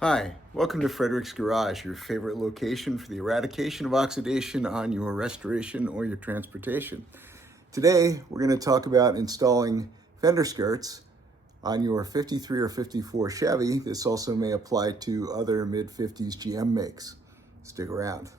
Hi, welcome to Frederick's Garage, your favorite location for the eradication of oxidation on your restoration or your transportation. Today, we're going to talk about installing fender skirts on your 53 or 54 Chevy. This also may apply to other mid-50s GM makes. Stick around.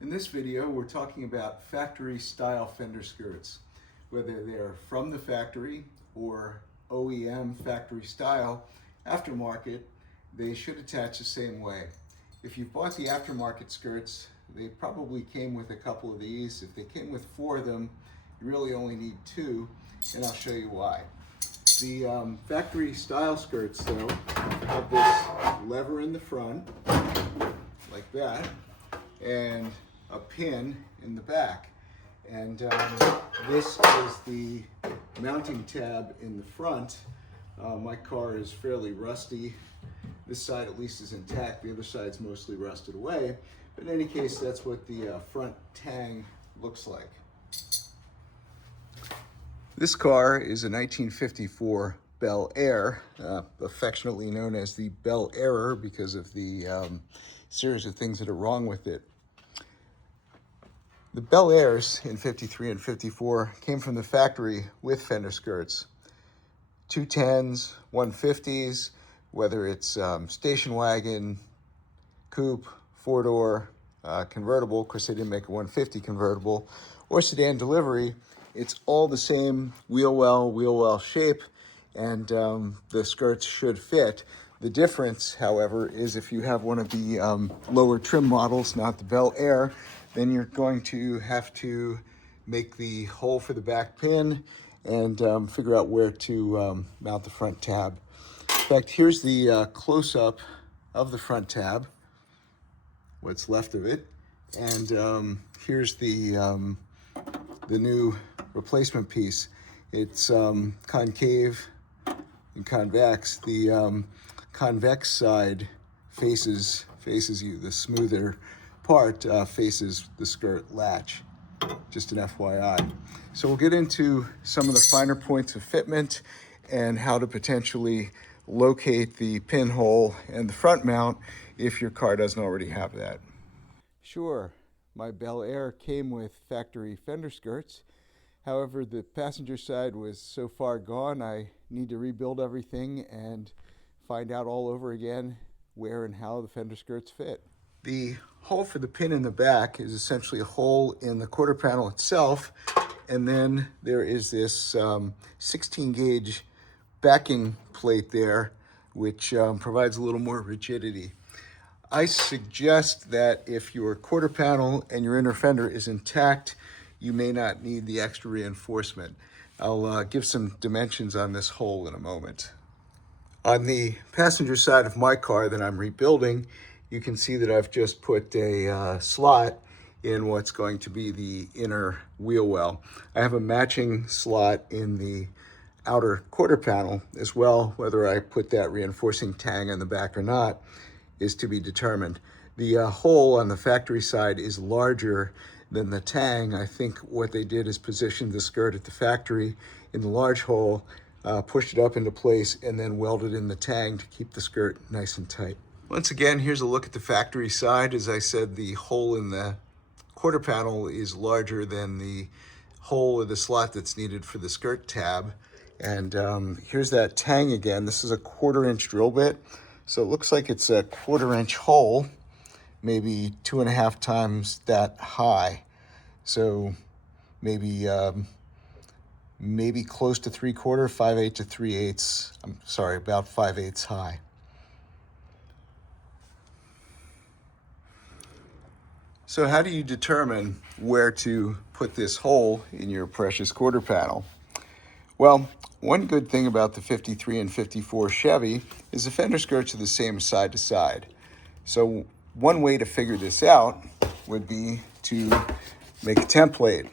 In this video, we're talking about factory style fender skirts. Whether they're from the factory or OEM factory style aftermarket, they should attach the same way. If you bought the aftermarket skirts, they probably came with a couple of these. If they came with 4 of them, you really only need 2, and I'll show you why. The factory style skirts, though, have this lever in the front, like that, and a pin in the back. And this is the mounting tab in the front. My car is fairly rusty. This side at least is intact. The other side's mostly rusted away. But in any case, that's what the front tang looks like. This car is a 1954 Bel Air, affectionately known as the Bel Airror because of the series of things that are wrong with it. The Bel Airs in 53 and 54 came from the factory with fender skirts. 210s, 150s, whether it's station wagon, coupe, 4-door, convertible, of course they didn't make a 150 convertible, or sedan delivery, it's all the same wheel well shape, and the skirts should fit. The difference, however, is if you have one of the lower trim models, not the Bel Air, then you're going to have to make the hole for the back pin and figure out where to mount the front tab. In fact, here's the close-up of the front tab, what's left of it, and here's the new replacement piece. It's concave and convex. The convex side faces you. The smoother part faces the skirt latch. Just an FYI. So we'll get into some of the finer points of fitment and how to potentially locate the pinhole and the front mount if your car doesn't already have that. Sure, my Bel Air came with factory fender skirts. However, the passenger side was so far gone, I need to rebuild everything and find out all over again where and how the fender skirts fit. The hole for the pin in the back is essentially a hole in the quarter panel itself, and then there is this 16 gauge backing plate there, which provides a little more rigidity. I suggest that if your quarter panel and your inner fender is intact, you may not need the extra reinforcement. I'll give some dimensions on this hole in a moment. On the passenger side of my car that I'm rebuilding, you can see that I've just put a slot in what's going to be the inner wheel well. I have a matching slot in the outer quarter panel as well. Whether I put that reinforcing tang on the back or not is to be determined. The hole on the factory side is larger than the tang. I think what they did is position the skirt at the factory in the large hole, pushed it up into place, and then welded in the tang to keep the skirt nice and tight. Once again, here's a look at the factory side. As I said, the hole in the quarter panel is larger than the hole or the slot that's needed for the skirt tab. And here's that tang again. This is a 1/4 inch drill bit. So it looks like it's a 1/4 inch hole, maybe 2.5 times that high. So maybe close to 3/4, 5/8 to 3/8. I'm sorry, about 5/8 high. So how do you determine where to put this hole in your precious quarter panel? Well, one good thing about the 53 and 54 Chevy is the fender skirts are the same side to side. So one way to figure this out would be to make a template,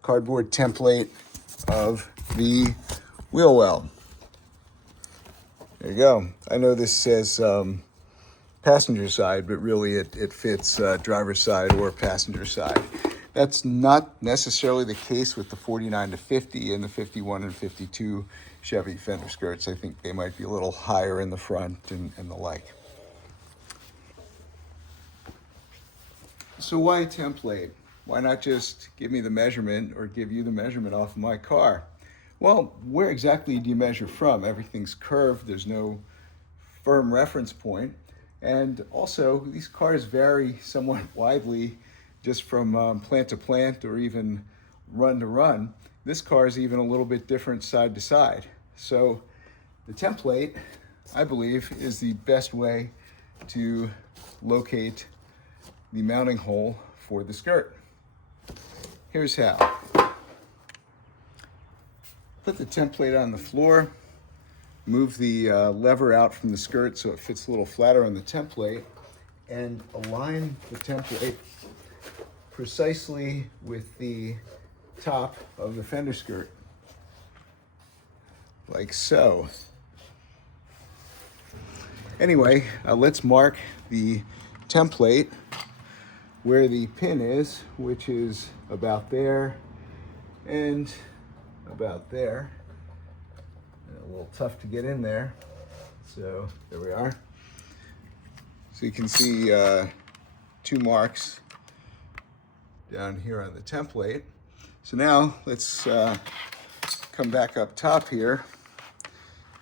cardboard template of the wheel well. There you go. I know this says passenger side, but really it fits driver's side or passenger side. That's not necessarily the case with the 49 to 50 and the 51 and 52 Chevy fender skirts. I think they might be a little higher in the front and the like. So why a template? Why not just give me the measurement or give you the measurement off of my car? Well, where exactly do you measure from? Everything's curved. There's no firm reference point. And also, these cars vary somewhat widely just from plant to plant or even run to run. This car is even a little bit different side to side. So the template, I believe, is the best way to locate the mounting hole for the skirt. Here's how. Put the template on the floor, move the lever out from the skirt so it fits a little flatter on the template, and align the template precisely with the top of the fender skirt, like so. Anyway, let's mark the template where the pin is, which is about there and about there. A little tough to get in there, so there we are. So you can see two marks down here on the template. So now let's come back up top here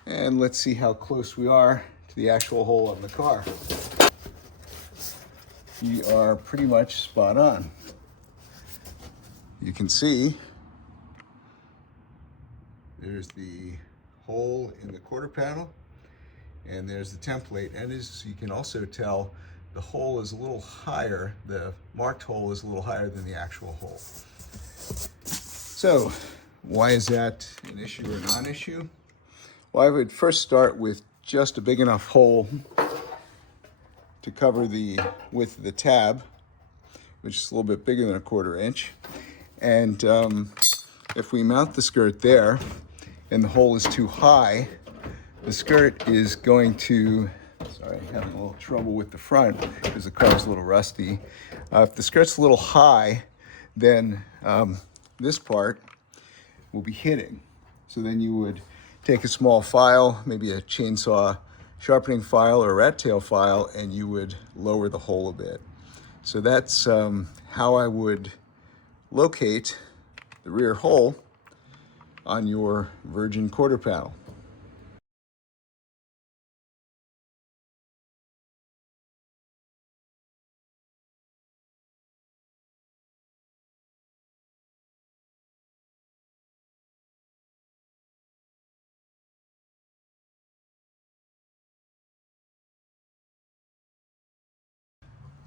and let's see how close we are to the actual hole on the car. We are pretty much spot on. You can see there's the hole in the quarter panel and there's the template, and as you can also tell, the hole is a little higher, the marked hole is a little higher than the actual hole. So why is that an issue or non-issue? Well, I would first start with just a big enough hole to cover the width of the tab, which is a little bit bigger than a 1/4 inch. And if we mount the skirt there and the hole is too high, the skirt is going to, sorry, I'm having a little trouble with the front because the car's a little rusty. If the skirt's a little high, then this part will be hitting. So then you would take a small file, maybe a chainsaw sharpening file or a rat tail file, and you would lower the hole a bit. So that's how I would locate the rear hole on your virgin quarter panel.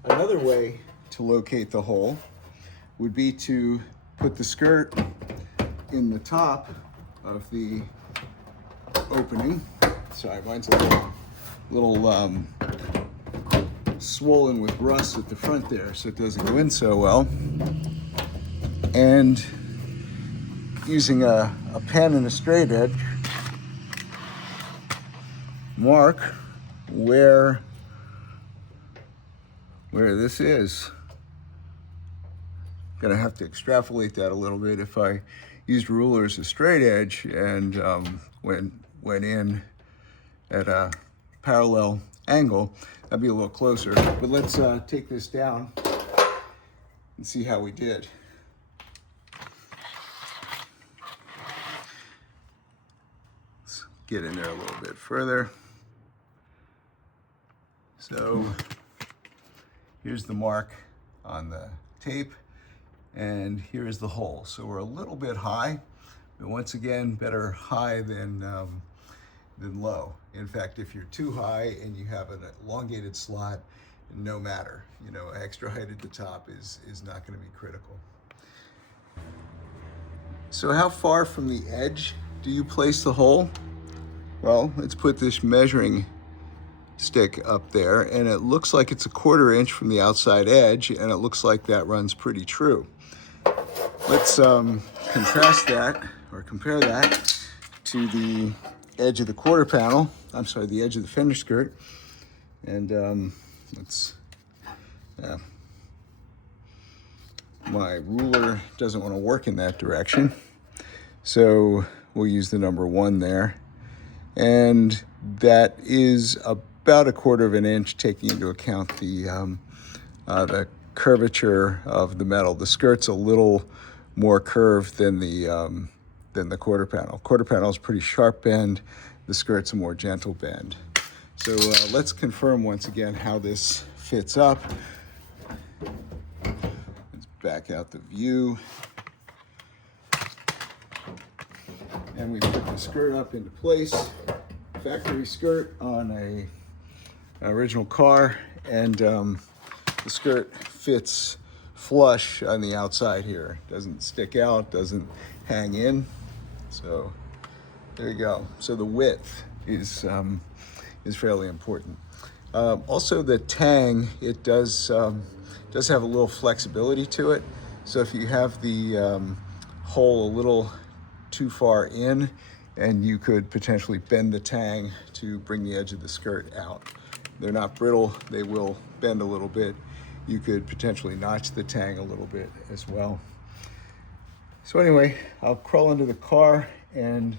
Another way to locate the hole would be to put the skirt in the top of the opening. Sorry, mine's a little swollen with rust at the front there, so it doesn't go in so well. And using a pen and a straight edge, mark where this is. Gonna have to extrapolate that a little bit. If I used ruler as a straight edge and went in at a parallel angle, that'd be a little closer. But let's take this down and see how we did. Let's get in there a little bit further. So here's the mark on the tape, and here's the hole. So we're a little bit high, but once again, better high than low. In fact, if you're too high and you have an elongated slot, no matter, you know, extra height at the top is not going to be critical. So how far from the edge do you place the hole? Well, let's put this measuring stick up there, and it looks like it's a 1/4 inch from the outside edge, and it looks like that runs pretty true. Let's contrast that or compare that to the edge of the quarter panel. I'm sorry, the edge of the fender skirt. And my ruler doesn't want to work in that direction. So we'll use the number 1 there. And that is about 1/4 of an inch, taking into account the curvature of the metal. The skirt's a little more curved than the quarter panel. Quarter panel is pretty sharp bend. The skirt's a more gentle bend. So let's confirm once again how this fits up. Let's back out the view. And we put the skirt up into place. Factory skirt on an original car, and the skirt fits flush on the outside here. Doesn't stick out, doesn't hang in. So there you go. So the width is fairly important. Also, the tang, it does have a little flexibility to it. So if you have the hole a little too far in, and you could potentially bend the tang to bring the edge of the skirt out. They're not brittle, they will bend a little bit. You could potentially notch the tang a little bit as well. So anyway, I'll crawl into the car and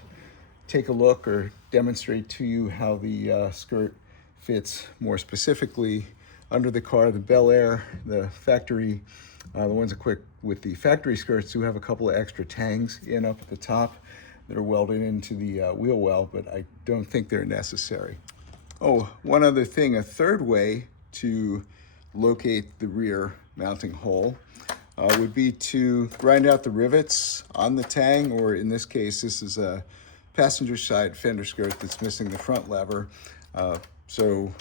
take a look or demonstrate to you how the skirt fits more specifically under the car. The Bel Air, the factory, the ones equipped with the factory skirts do have a couple of extra tangs in up at the top. They're welded into the wheel well, but I don't think they're necessary. Oh, one other thing, a third way to locate the rear mounting hole would be to grind out the rivets on the tang, or in this case, this is a passenger side fender skirt that's missing the front lever. So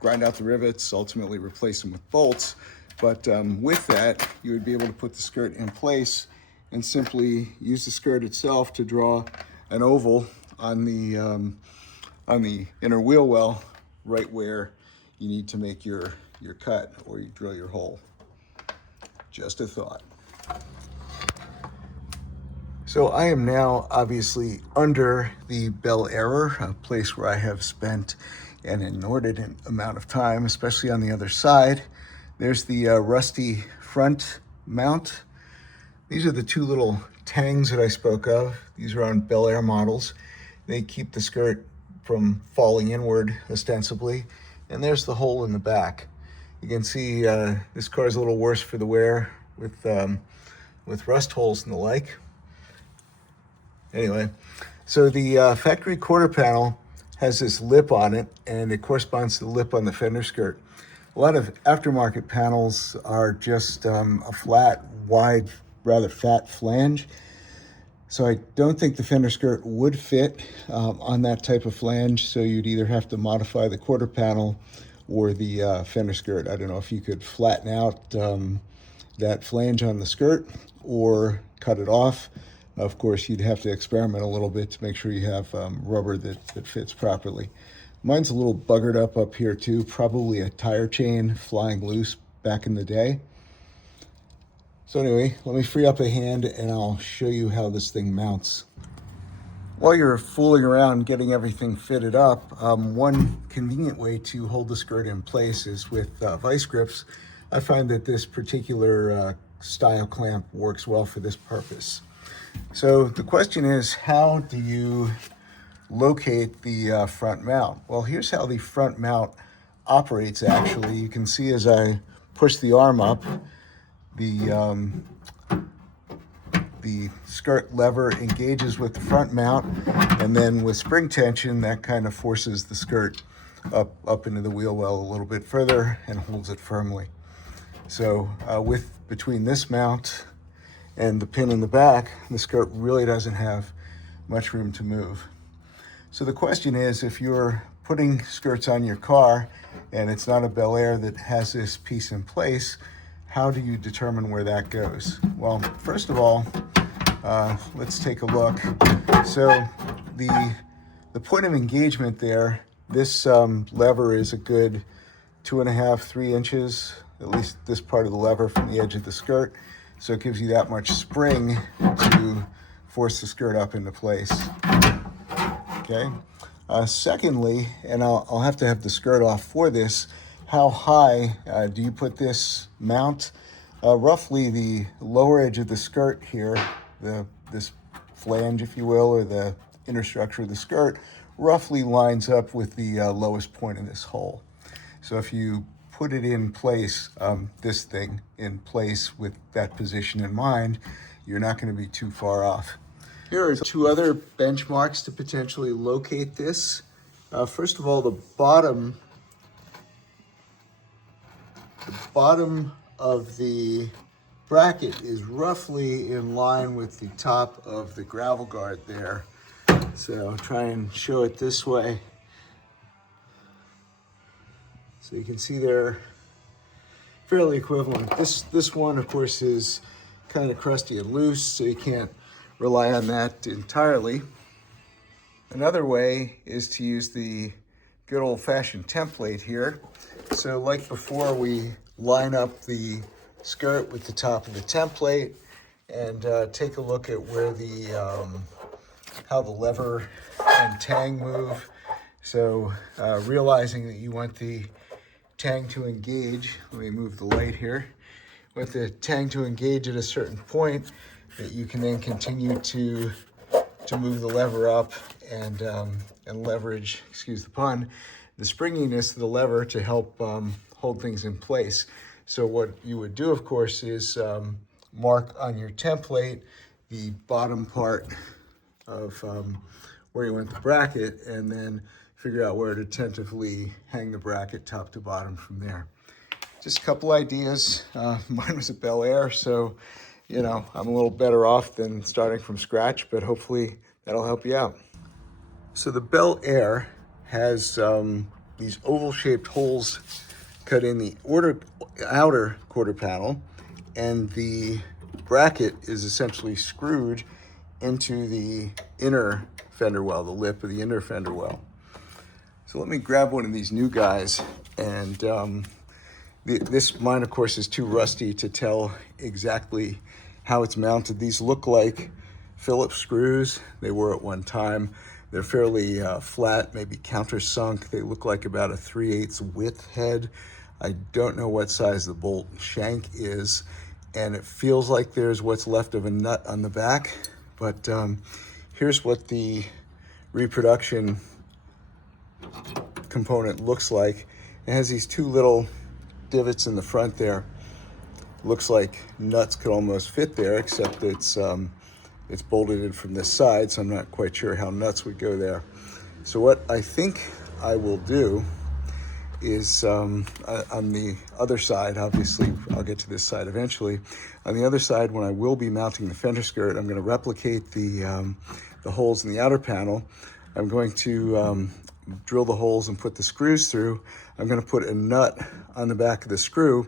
grind out the rivets, ultimately replace them with bolts. But with that, you would be able to put the skirt in place and simply use the skirt itself to draw an oval on the inner wheel well, right where you need to make your cut or you drill your hole. Just a thought. So I am now obviously under the Bel Airror, a place where I have spent an inordinate amount of time, especially on the other side. There's the rusty front mount. These are the 2 little tangs that I spoke of. These are on Bel Air models. They keep the skirt from falling inward, ostensibly. And there's the hole in the back. You can see this car is a little worse for the wear with rust holes and the like. Anyway, so the factory quarter panel has this lip on it, and it corresponds to the lip on the fender skirt. A lot of aftermarket panels are just a flat, wide, rather fat flange. So I don't think the fender skirt would fit on that type of flange. So you'd either have to modify the quarter panel or the fender skirt. I don't know if you could flatten out that flange on the skirt or cut it off. Of course, you'd have to experiment a little bit to make sure you have rubber that fits properly. Mine's a little buggered up here too, probably a tire chain flying loose back in the day. So anyway, let me free up a hand and I'll show you how this thing mounts. While you're fooling around getting everything fitted up, one convenient way to hold the skirt in place is with vice grips. I find that this particular style clamp works well for this purpose. So the question is, how do you locate the front mount? Well, here's how the front mount operates actually. You can see as I push the arm up, the skirt lever engages with the front mount, and then with spring tension, that kind of forces the skirt up into the wheel well a little bit further and holds it firmly. So between this mount and the pin in the back, the skirt really doesn't have much room to move. So the question is, if you're putting skirts on your car and it's not a Bel Air that has this piece in place, how do you determine where that goes? Well, first of all, let's take a look. So the point of engagement there, this lever is a good 2.5, 3 inches, at least this part of the lever from the edge of the skirt. So it gives you that much spring to force the skirt up into place. Okay. Secondly, and I'll have to have the skirt off for this, how high do you put this mount? Roughly the lower edge of the skirt here, this flange, if you will, or the inner structure of the skirt, roughly lines up with the lowest point of this hole. So if you put it in place, this thing in place with that position in mind, you're not going to be too far off. Here are two other benchmarks to potentially locate this. First of all, the bottom of the bracket is roughly in line with the top of the gravel guard there. So I'll try and show it this way. So you can see they're fairly equivalent. This one, of course, is kind of crusty and loose, so you can't rely on that entirely. Another way is to use the good old-fashioned template here. So like before, we line up the skirt with the top of the template and take a look at where the how the lever and tang move. So realizing that you want the tang to engage, let me move the light here, with the tang to engage at a certain point, that you can then continue to move the lever up and leverage, excuse the pun, the springiness of the lever to help hold things in place. So what you would do, of course, is mark on your template the bottom part of where you want the bracket, and then figure out where to tentatively hang the bracket top to bottom from there. Just a couple ideas. Mine was a Bel Air, so you know, I'm a little better off than starting from scratch, but hopefully that'll help you out. So the Bel Air has these oval-shaped holes cut in the outer quarter panel, and the bracket is essentially screwed into the inner fender well, the lip of the inner fender well. So let me grab one of these new guys, and this mine, of course, is too rusty to tell exactly how it's mounted. These look like Phillips screws. They were at one time. They're fairly flat, maybe countersunk. They look like about a 3/8 width head. I don't know what size the bolt shank is, and it feels like there's what's left of a nut on the back, but here's what the reproduction component looks like. It has these two little divots in the front there. Looks like nuts could almost fit there, except it's bolted in from this side, so I'm not quite sure how nuts would go there. So what I think I will do is on the other side, obviously I'll get to this side eventually. On the other side, when I will be mounting the fender skirt, I'm going to replicate the holes in the outer panel. I'm going to drill the holes and put the screws through. I'm going to put a nut on the back of the screw,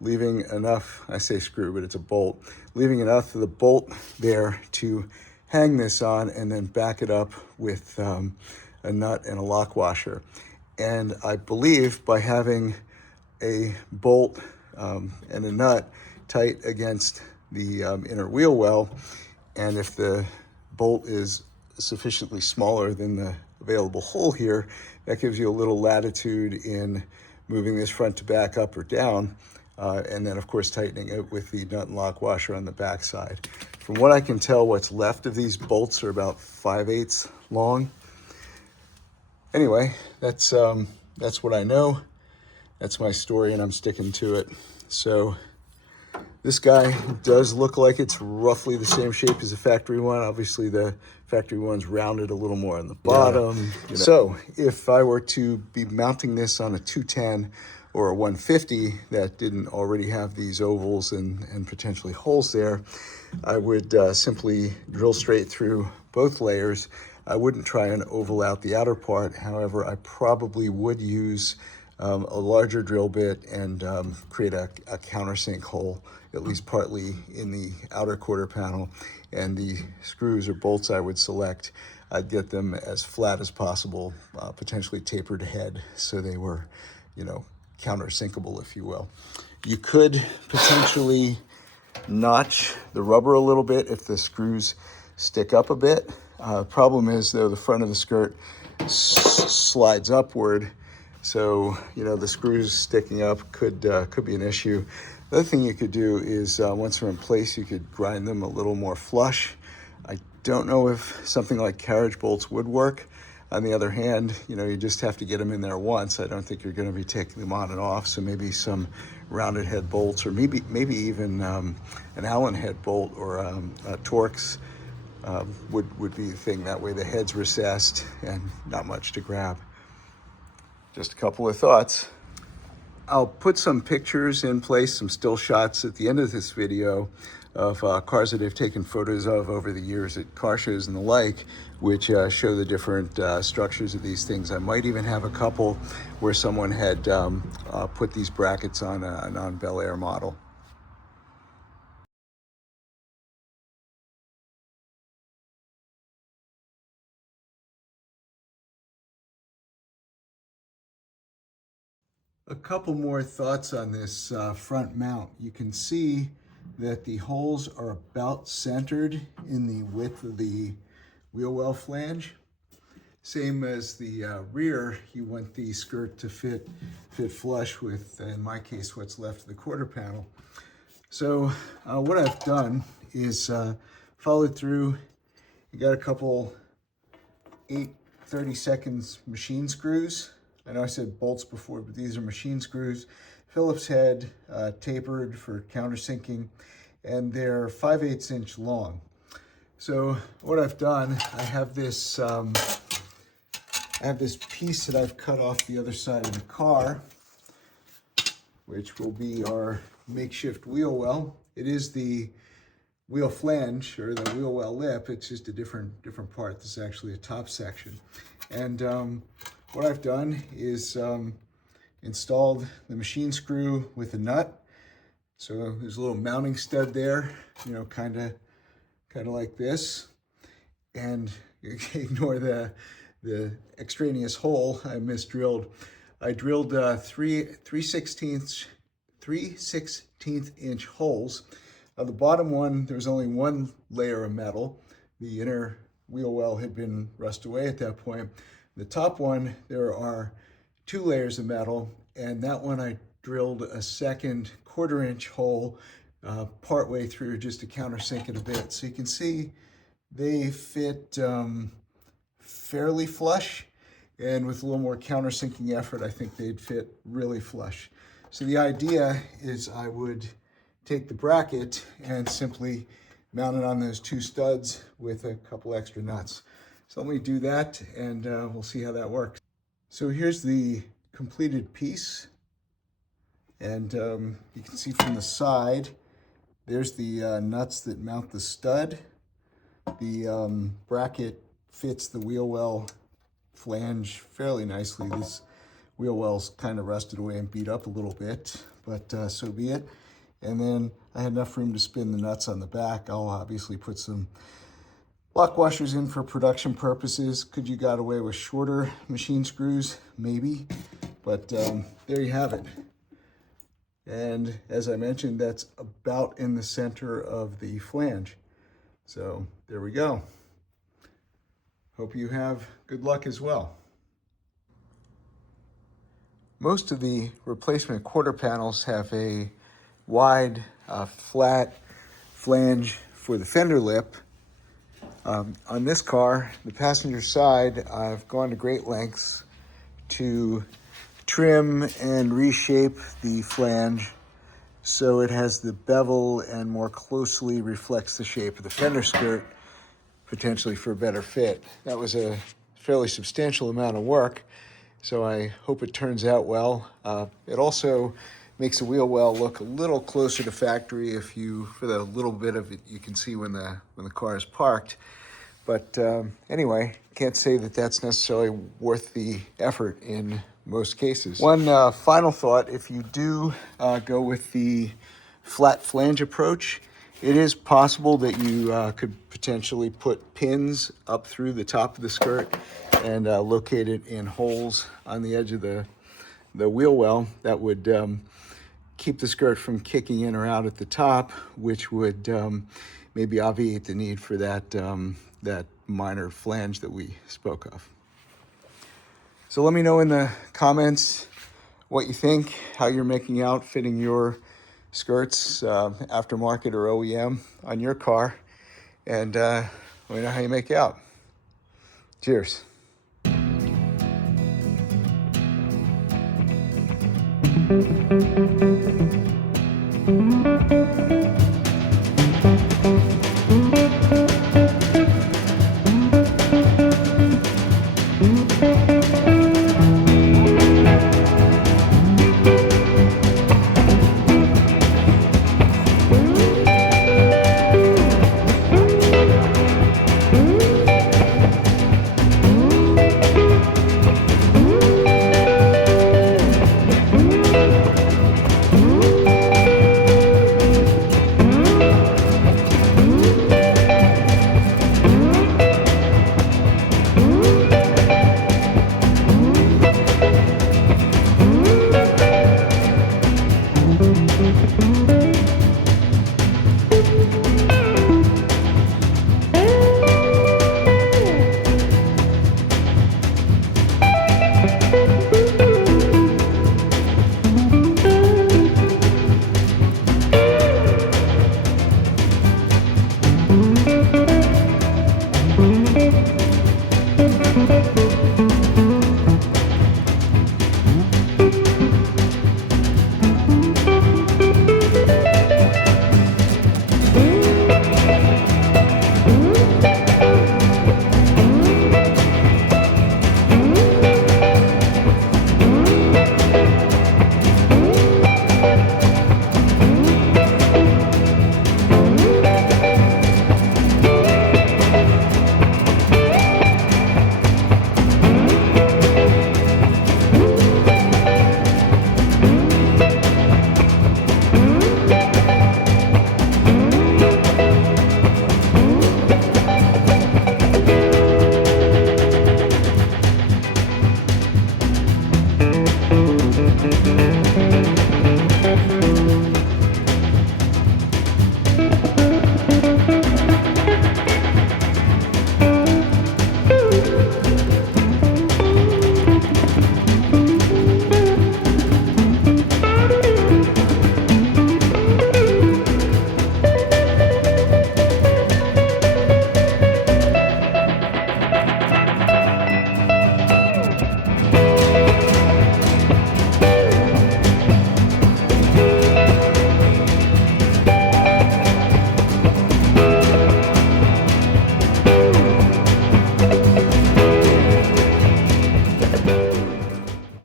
leaving enough, I say screw, but it's a bolt, leaving enough of the bolt there to hang this on, and then back it up with a nut and a lock washer. And I believe by having a bolt and a nut tight against the inner wheel well, and if the bolt is sufficiently smaller than the available hole here, that gives you a little latitude in moving this front to back up or down, and then of course tightening it with the nut and lock washer on the back side. From what I can tell, what's left of these bolts are about 5/8 long. Anyway, that's what I know. That's my story, and I'm sticking to it. So this guy does look like it's roughly the same shape as the factory one. Obviously, the factory one's rounded a little more on the bottom. Yeah. You know. So if I were to be mounting this on a 210 or a 150 that didn't already have these ovals and potentially holes there, I would simply drill straight through both layers. I wouldn't try and oval out the outer part. However, I probably would use a larger drill bit and create a countersink hole, at least partly in the outer quarter panel. And the screws or bolts I would select, I'd get them as flat as possible, potentially tapered head, so they were, you know, countersinkable, if you will. You could potentially notch the rubber a little bit if the screws stick up a bit. Problem is, though, the front of the skirt slides upward, so the screws sticking up could be an issue. The other thing you could do is once they're in place, you could grind them a little more flush. I don't know if something like carriage bolts would work. On the other hand, you just have to get them in there once. I don't think you're going to be taking them on and off. So maybe some rounded head bolts, or maybe even an Allen head bolt or a Torx would be the thing. That way the head's recessed and not much to grab. Just a couple of thoughts. I'll put some pictures in place, some still shots at the end of this video of cars that I've taken photos of over the years at car shows and the like, which show the different structures of these things. I might even have a couple where someone had put these brackets on a non-Bel Air model. A couple more thoughts on this front mount. You can see that the holes are about centered in the width of the wheel well flange. Same as the rear, you want the skirt to fit flush with, in my case, what's left of the quarter panel. So what I've done is followed through. You got a couple 8/32 machine screws. I know I said bolts before, but these are machine screws. Phillips head, tapered for countersinking, and they're 5/8 inch long. So what I've done, I have this piece that I've cut off the other side of the car, which will be our makeshift wheel well. It is the wheel flange, or the wheel well lip. It's just a different part. This is actually a top section. And what I've done is installed the machine screw with a nut. So there's a little mounting stud there, kind of like this. And ignore the extraneous hole I misdrilled. I drilled 3/16 inch holes. The bottom one, there's only one layer of metal. The inner wheel well had been rusted away at that point. The top one, there are 2 layers of metal, and that one I drilled a second 1/4 inch hole partway through just to countersink it a bit. So you can see they fit fairly flush, and with a little more countersinking effort, I think they'd fit really flush. So the idea is I would take the bracket and simply mount it on those 2 studs with a couple extra nuts. So let me do that, and we'll see how that works. So here's the completed piece, and you can see from the side, there's the nuts that mount the stud. The bracket fits the wheel well flange fairly nicely. This wheel well's kind of rusted away and beat up a little bit, but so be it. And then I had enough room to spin the nuts on the back. I'll obviously put some lock washers in for production purposes. Could you got away with shorter machine screws? Maybe, but there you have it. And as I mentioned, that's about in the center of the flange. So there we go. Hope you have good luck as well. Most of the replacement quarter panels have a wide, flat flange for the fender lip. On this car, the passenger side, I've gone to great lengths to trim and reshape the flange so it has the bevel and more closely reflects the shape of the fender skirt, potentially for a better fit. That was a fairly substantial amount of work, so I hope it turns out well. It also makes the wheel well look a little closer to factory for the little bit of it you can see when the car is parked. But anyway, can't say that that's necessarily worth the effort in most cases. One final thought, if you do go with the flat flange approach, it is possible that you could potentially put pins up through the top of the skirt and locate it in holes on the edge of the wheel well. That would keep the skirt from kicking in or out at the top, which would maybe obviate the need for that, that minor flange that we spoke of. So let me know in the comments what you think, how you're making out fitting your skirts, aftermarket or OEM, on your car, and let me know how you make out. Cheers.